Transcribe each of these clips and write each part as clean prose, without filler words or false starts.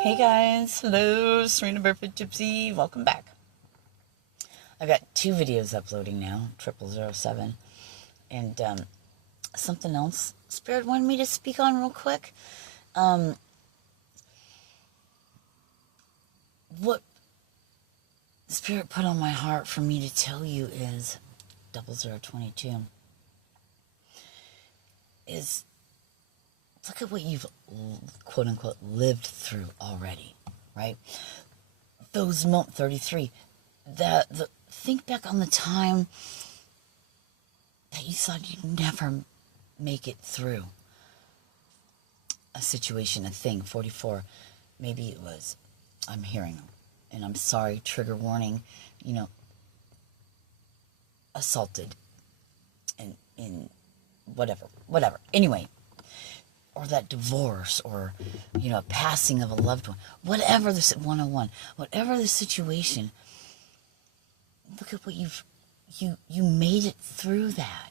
Hey guys, hello, Serena Barefoot Gypsy, welcome back. I've got 2 videos uploading now, 0007, and something else Spirit wanted me to speak on real quick. What Spirit put on my heart for me to tell you is 0022 is look at what you've quote unquote lived through already, right? Those 33, think back on the time that you thought you'd never make it through a situation, a thing. 44, maybe it was, I'm hearing, and I'm sorry, trigger warning, assaulted, and in whatever. Anyway, or that divorce, or, a passing of a loved one, whatever this 101, whatever the situation, look at what you made it through that.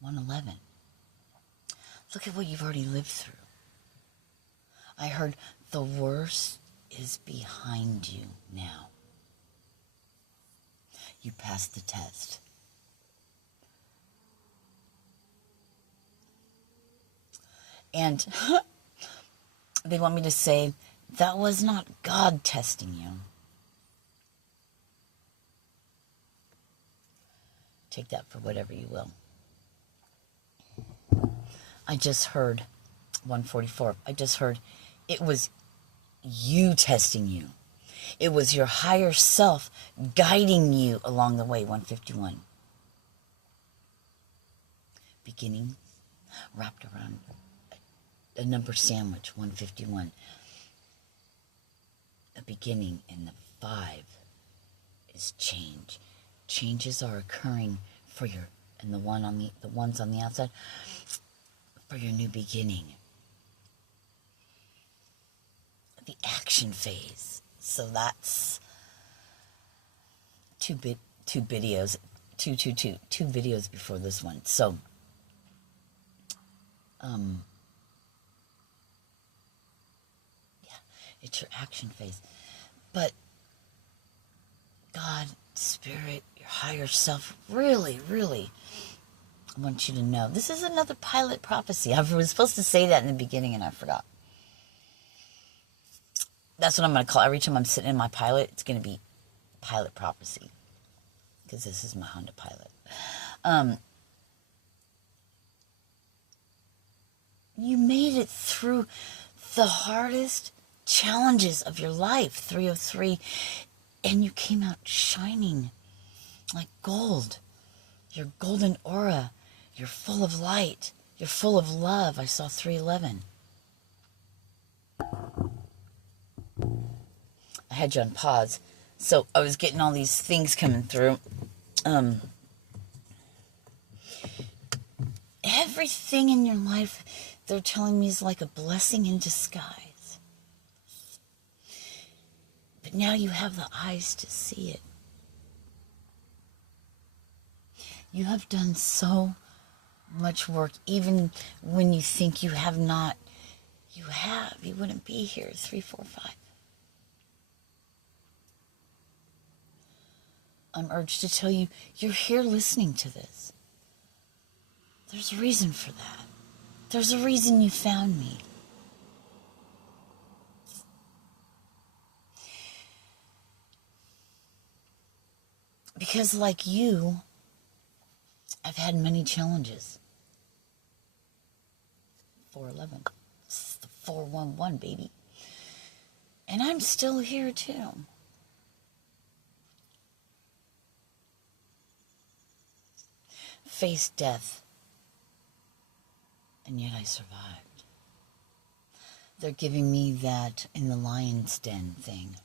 111. Look at what you've already lived through. I heard the worst is behind you now. You passed the test. And they want me to say, that was not God testing you. Take that for whatever you will. I just heard 144. I just heard it was you testing you. It was your higher self guiding you along the way. 151. Beginning wrapped around a number sandwich. 151. A beginning, and the 5 is change. Changes are occurring for your, and the ones on the outside, for your new beginning. The action phase. So that's two videos before this one. So it's your action phase. But God, Spirit, your higher self really I want you to know. This is another pilot prophecy. I was supposed to say that in the beginning and I forgot. That's what I'm going to call it. Every time I'm sitting in my pilot, it's going to be pilot prophecy. Because this is my Honda Pilot. You made it through the hardest challenges of your life, 303, and you came out shining like gold. Your golden aura. You're full of light. You're full of love. I saw 311. I had you on pause, so I was getting all these things coming through. Everything in your life, they're telling me, is like a blessing in disguise. But now you have the eyes to see it. You have done so much work, even when you think you have not. You have. You wouldn't be here. 345. I'm urged to tell you, you're here listening to this. There's a reason for that. There's a reason you found me. Because like you, I've had many challenges. 411. This is the 411, baby. And I'm still here too. Faced death. And yet I survived. They're giving me that in the lion's den thing.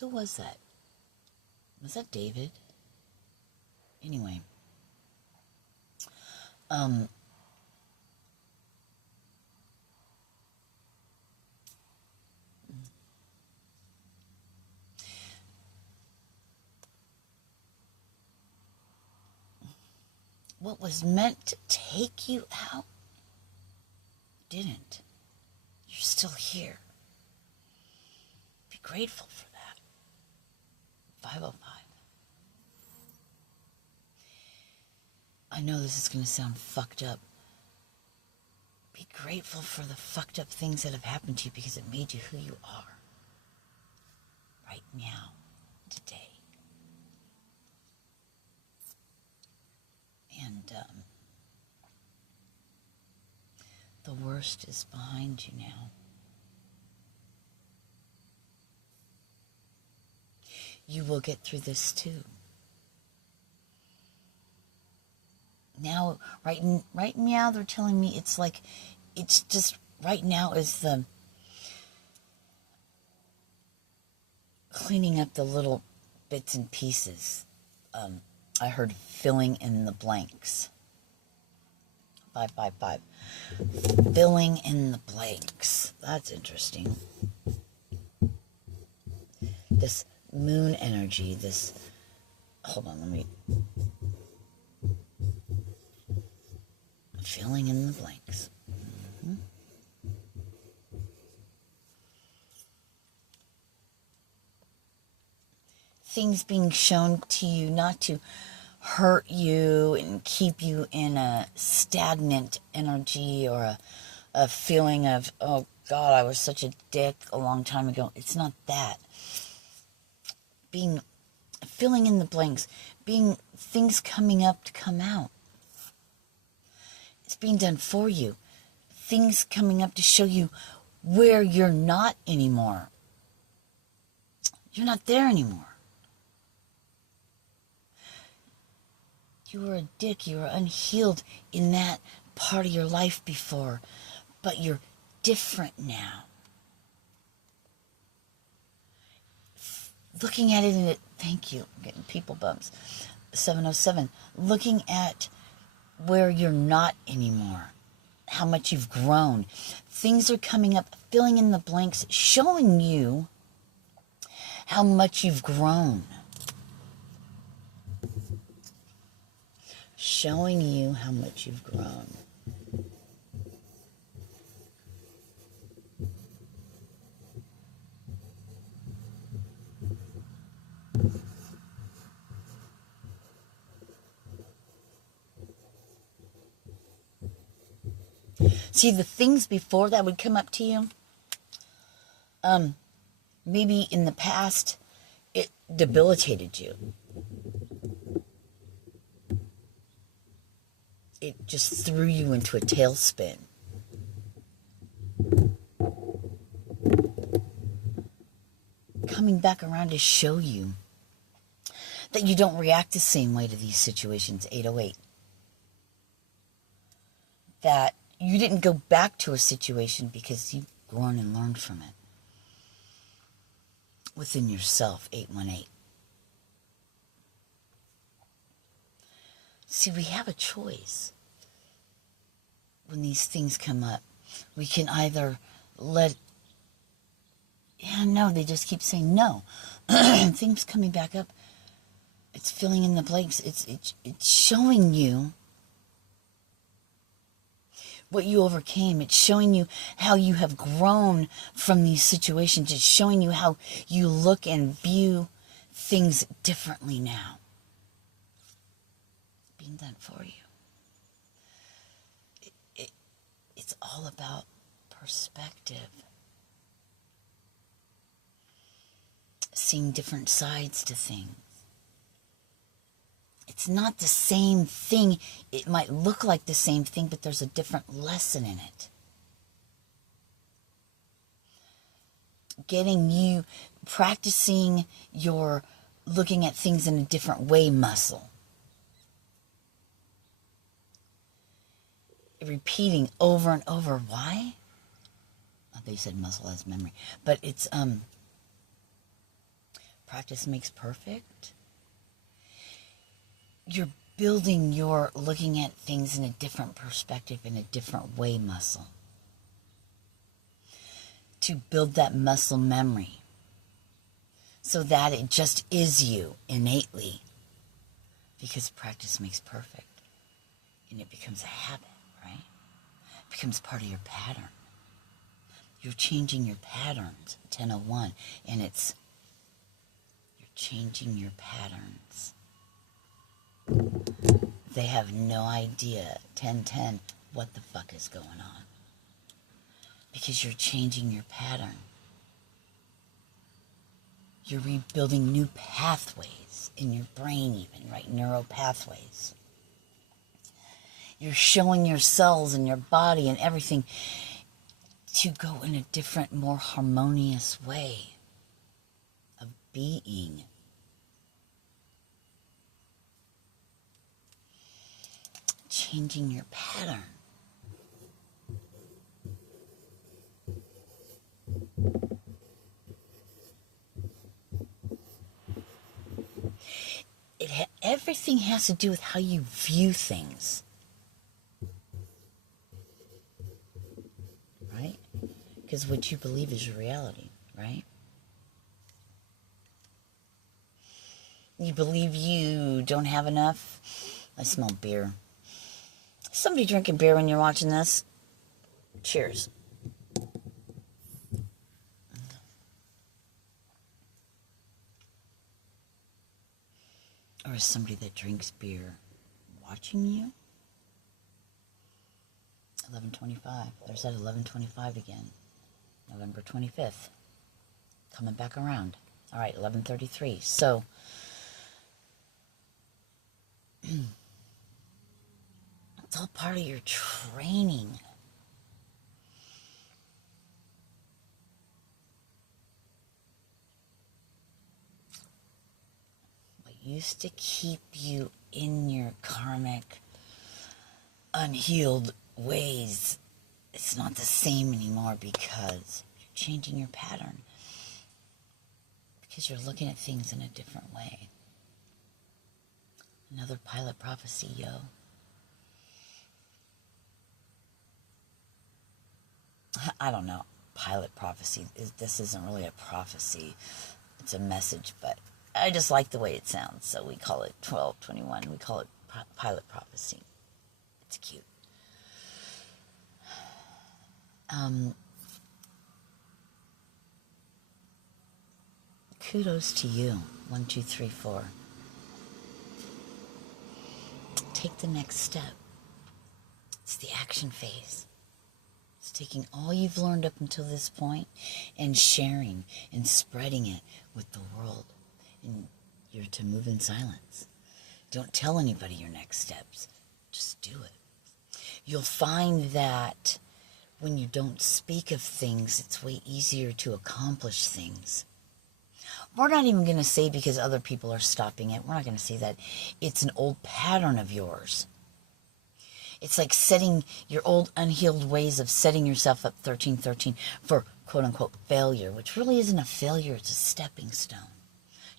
Who was that? Was that David? Anyway. What was meant to take you out didn't. You're still here. Be grateful for that. 505. I know this is going to sound fucked up. Be grateful for the fucked up things that have happened to you because it made you who you are. Right now, today. And the worst is behind you now. You will get through this too. Now, right now, they're telling me it's like, it's just, right now is the cleaning up the little bits and pieces. I heard filling in the blanks. 555. Filling in the blanks. That's interesting. This moon energy, this, hold on, let me, filling in the blanks. Mm-hmm. Things being shown to you not to hurt you and keep you in a stagnant energy or a feeling of, oh God, I was such a dick a long time ago. It's not that. Filling in the blanks, being things coming up to come out. It's being done for you. Things coming up to show you where you're not anymore. You're not there anymore. You were a dick. You were unhealed in that part of your life before. But you're different now. Looking at it in it, thank you. I'm getting people bumps. 707. Looking at where you're not anymore. How much you've grown. Things are coming up, filling in the blanks, showing you how much you've grown. Showing you how much you've grown. See, the things before that would come up to you, maybe in the past, it debilitated you. It just threw you into a tailspin. Coming back around to show you that you don't react the same way to these situations, 808. That you didn't go back to a situation because you've grown and learned from it. Within yourself, 818. See, we have a choice when these things come up. We can either they just keep saying no. Things coming back up. It's filling in the blanks. It's showing you what you overcame. It's showing you how you have grown from these situations. It's showing you how you look and view things differently now. Being done for you. It's all about perspective. Seeing different sides to things. It's not the same thing. It might look like the same thing, but there's a different lesson in it. Getting you practicing your looking at things in a different way muscle. Repeating over and over. Why? Oh, they said muscle has memory. But it's practice makes perfect. You're building your looking at things in a different perspective, in a different way muscle. To build that muscle memory. So that it just is you innately. Because practice makes perfect. And it becomes a habit, right? It becomes part of your pattern. You're changing your patterns, 1001, and it's, you're changing your patterns. They have no idea, 1010, what the fuck is going on. Because you're changing your pattern. You're rebuilding new pathways in your brain even, right? Neural pathways. You're showing your cells and your body and everything to go in a different, more harmonious way of being. Changing your pattern. Everything has to do with how you view things. Right? Because what you believe is your reality, right? You believe you don't have enough? I smell beer. Somebody drinking beer when you're watching this? Cheers. Or is somebody that drinks beer watching you? 11:25. There's that 11:25 again. November 25th. Coming back around. All right, 11:33. So, it's all part of your training. What used to keep you in your karmic, unhealed ways, it's not the same anymore because you're changing your pattern. Because you're looking at things in a different way. Another pilot prophecy, yo. I don't know. Pilot prophecy. This isn't really a prophecy. It's a message, but I just like the way it sounds. So we call it 1221. We call it pilot prophecy. It's cute. Kudos to you. 1, 2, 3, 4. Take the next step. It's the action phase. It's taking all you've learned up until this point and sharing and spreading it with the world. And you're to move in silence. Don't tell anybody your next steps. Just do it. You'll find that when you don't speak of things, it's way easier to accomplish things. We're not even going to say because other people are stopping it. We're not going to say that. It's an old pattern of yours. It's like setting your old unhealed ways of setting yourself up 1313 for quote unquote failure, which really isn't a failure. It's a stepping stone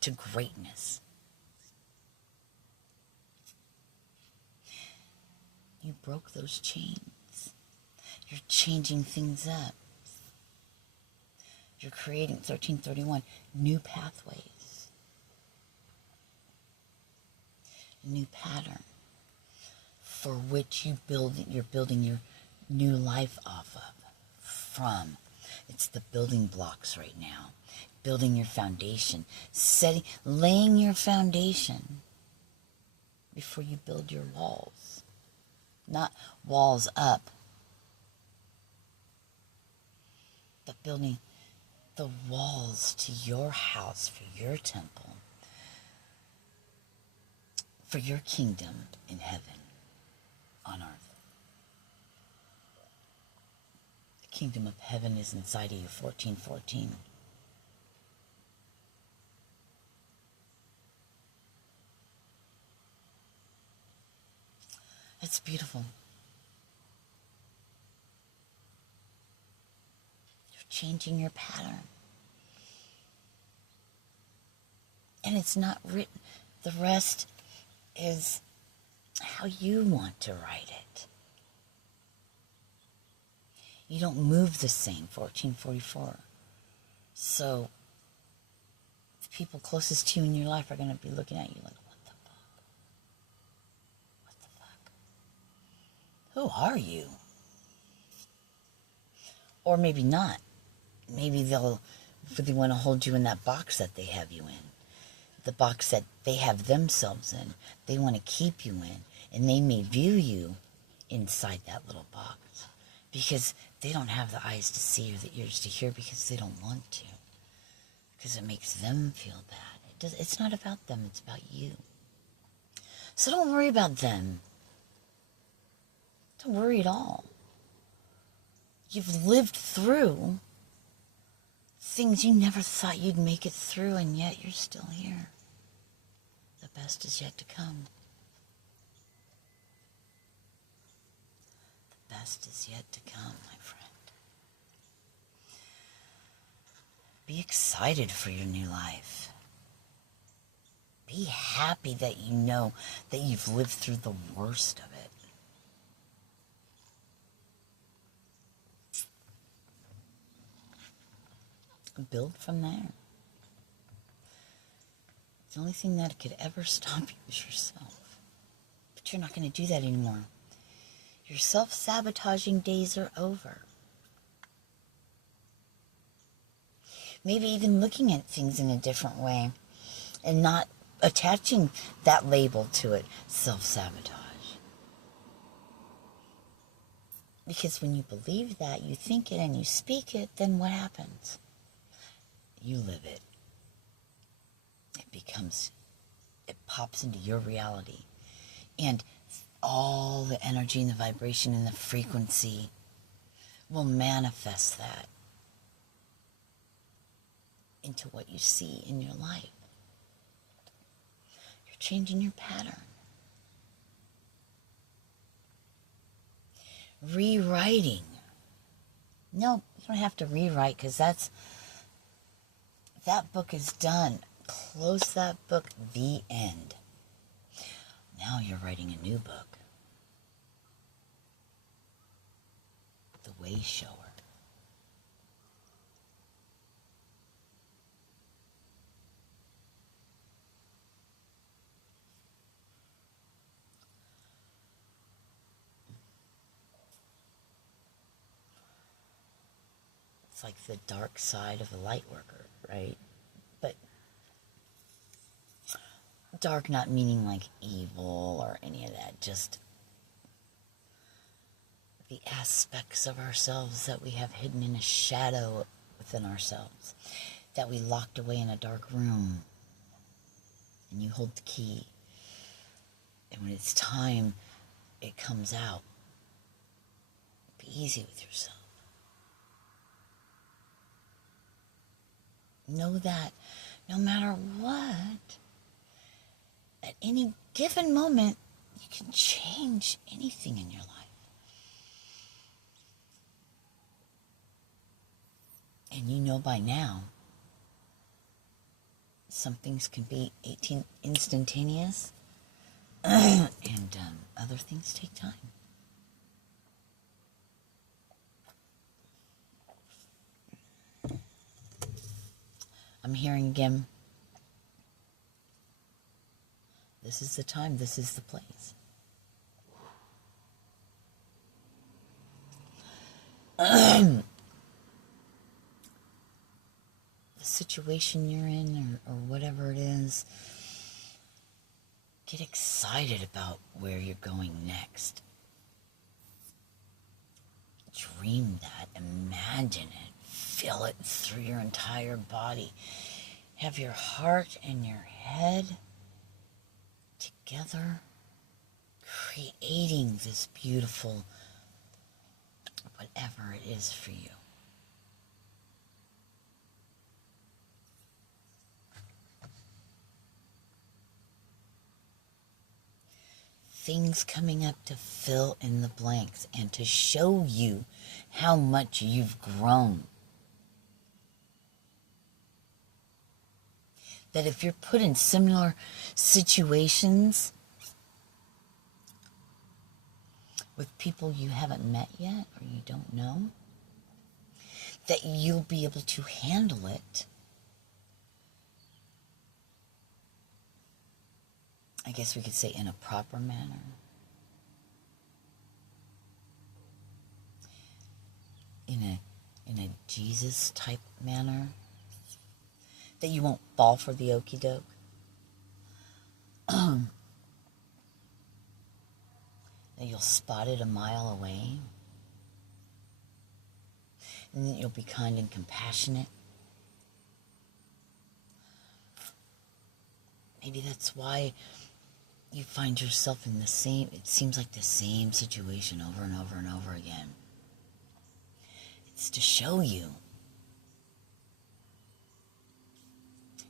to greatness. You broke those chains. You're changing things up. You're creating 1331 new pathways. A new pattern for which you're building your new life off of, from. It's the building blocks right now. Building your foundation. Laying your foundation before you build your walls. Not walls up, but building the walls to your house, for your temple, for your kingdom in heaven, on earth. The kingdom of heaven is inside of you, 1414. It's beautiful. You're changing your pattern. And it's not written. The rest is how you want to write it. You don't move the same, 1444. So the people closest to you in your life are going to be looking at you like, what the fuck? What the fuck? Who are you? Or maybe not. maybe they'll really want to hold you in that box that they have you in, the box that they have themselves in. They want to keep you in, and they may view you inside that little box because they don't have the eyes to see or the ears to hear, because they don't want to, because it makes them feel bad. It's not about them, it's about you. So don't worry about them. Don't worry at all. You've lived through things you never thought you'd make it through, and yet you're still here. The best is yet to come. The best is yet to come, my friend. Be excited for your new life. Be happy that you know that you've lived through the worst of it. Build from there. The only thing that could ever stop you is yourself. But you're not going to do that anymore. Your self-sabotaging days are over. Maybe even looking at things in a different way and not attaching that label to it, self-sabotage. Because when you believe that, you think it and you speak it, then what happens? You live it. It pops into your reality. And all the energy and the vibration and the frequency will manifest that into what you see in your life. You're changing your pattern. Rewriting. No, you don't have to rewrite, because that book is done. Close that book, the end. Now you're writing a new book. The Way Shower. It's like the dark side of a light worker, right? But dark not meaning like evil or any of that, just the aspects of ourselves that we have hidden in a shadow within ourselves, that we locked away in a dark room, and you hold the key, and when it's time, it comes out. Be easy with yourself. Know that no matter what, at any given moment, you can change anything in your life. And you know by now, some things can be instantaneous, and other things take time. I'm hearing again, this is the time, this is the place. The situation you're in, or whatever it is, get excited about where you're going next. Dream that, imagine it, feel it through your entire body. Have your heart and your head together, creating this beautiful whatever it is for you. Things coming up to fill in the blanks and to show you how much you've grown. That if you're put in similar situations with people you haven't met yet or you don't know, that you'll be able to handle it, I guess we could say, in a proper manner. in a Jesus type manner, that you won't fall for the okie doke. That you'll spot it a mile away, and that you'll be kind and compassionate. Maybe that's why you find yourself in it seems like the same situation over and over and over again. It's to show you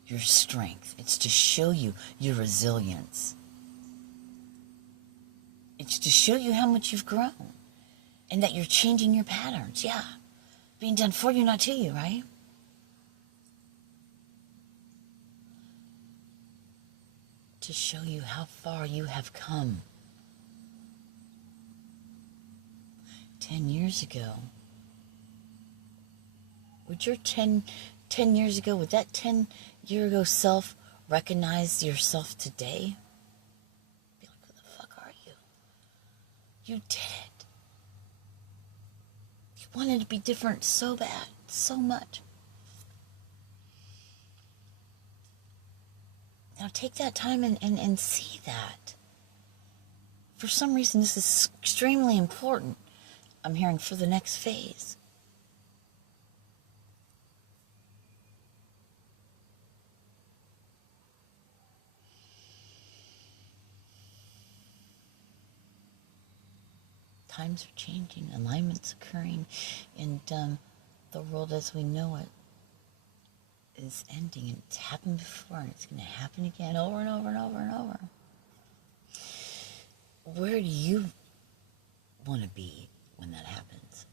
your strength. It's to show you your resilience. It's to show you how much you've grown and that you're changing your patterns. Yeah. Being done for you, not to you, right? To show you how far you have come. 10 years ago, would your 10 years ago, would that 10-year-ago self recognize yourself today? Be like, who the fuck are you? You did it. You wanted to be different so bad, so much. Now take that time and see that. For some reason, this is extremely important, I'm hearing, for the next phase. Times are changing, alignment's occurring, and the world as we know it is ending. And it's happened before, and it's going to happen again over and over and over and over. Where do you want to be when that happens?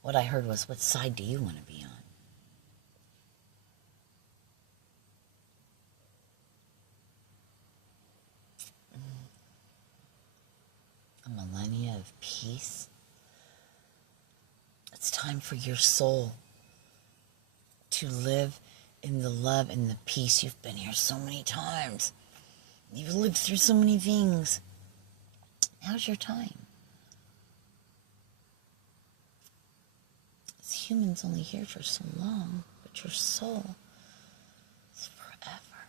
What I heard was, what side do you want to be on? A millennia of peace. It's time for your soul to live in the love and the peace. You've been here so many times. You've lived through so many things. Now's your time. This human's only here for so long, but your soul is forever.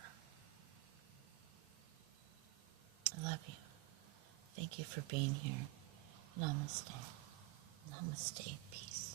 I love you. Thank you for being here. Namaste. Namaste. Peace.